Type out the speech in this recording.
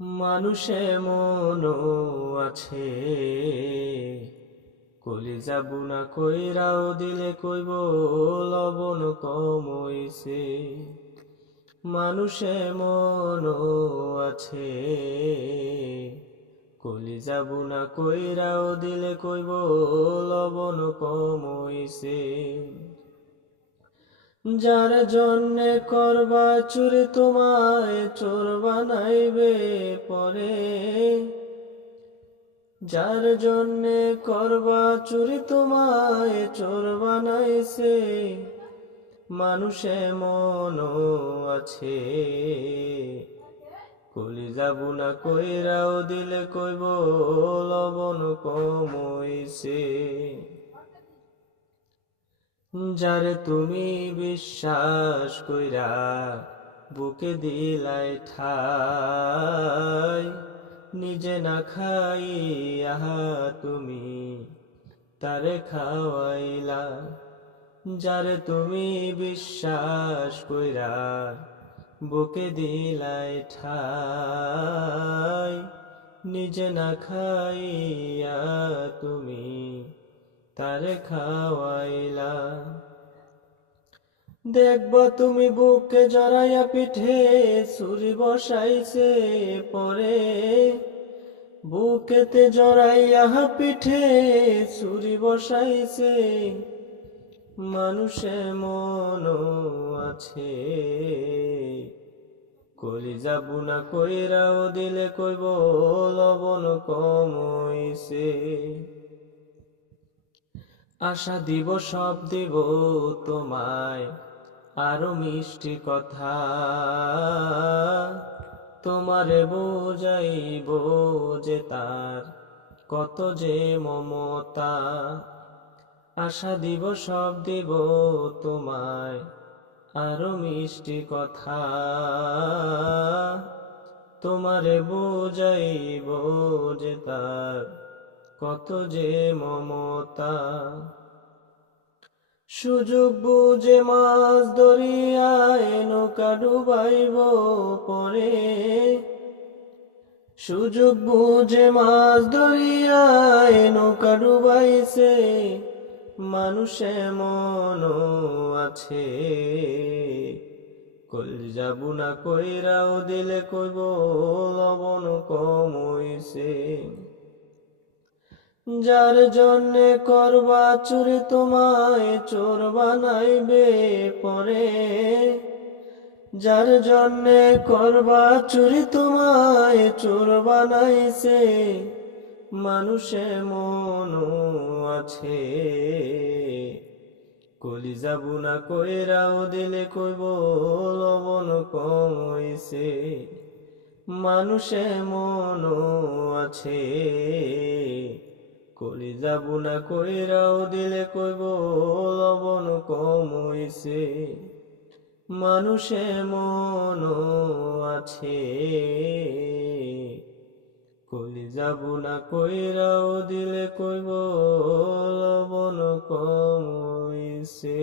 মানুষে মনও আছে, কলিজা বুনা কইরাও দিলে কইব লবণ কম হইছে। মানুষে মনও আছে, কলিজা বুনা কইরাও দিলে কইব লবণ কম হইছে। যার জন্যে করবা চুরি তোমায় চোর বানাইবে পরে, যার জন্যে করবা চুরি তোমায় চোর বানাইছে। মানুষে মনও আছে, কলিজা বুনা কইরাও দিলে কইব লবণ কম হইছে। যারে তুমি বিশ্বাস কইরা বুকে দিলাই ঠাই, নিজে না খাইয়া তুমি তারে খাওয়াইলা। যারে তুমি বিশ্বাস কইরা বুকে দিলাই ঠাই, নিজে না খাইয়া তুমি তারে খাওয়াইলা। দেখবা তুমি বুকে জড়াইয়া পিঠে ছুরি বসাইছে পরে, বুকেতে জড়াইয়া পিঠে ছুরি বসাইছে। মানুষে মনও আছে, কলিজা বুনা কইরাও দিলে কইব লবণ কম হইছে। আশা দিব সব দিব তোমায় আরো মিষ্টি কথা, তোমারে বুঝাইব যে তার কত যে মমতা। আশা দিব সব দিব তোমায় আরো মিষ্টি কথা, তোমারে বুঝাইব যে তার কত যে মমতা। সুযোগ বুঝে মাছ ধরিয়ায় নৌকা ডুবাইব পরে, সুযোগ বুঝে মাছ ধরিয়ায় নৌকা ডুবাইছে। মানুষে মনও আছে, কলিজা বুনা কইরাও দিলে কইব লবণ কম হইছে। যার জন্যে করবা চুরি তোমায় চোর বানাইবে পরে, যার জন্যে করবা চুরি তোমায় চোর বানাইছে। মানুষে মনও আছে, কলিজা বুনা কইরাও দিলে কইব লবণ কম হইছে। মানুষে মনও আছে, কলিজা বুনা কইরাও দিলে কইব লবণ কম হইছে। মানুষে মনও আছে, কলিজা বুনা কইরাও দিলে কইব লবণ কম হইছে।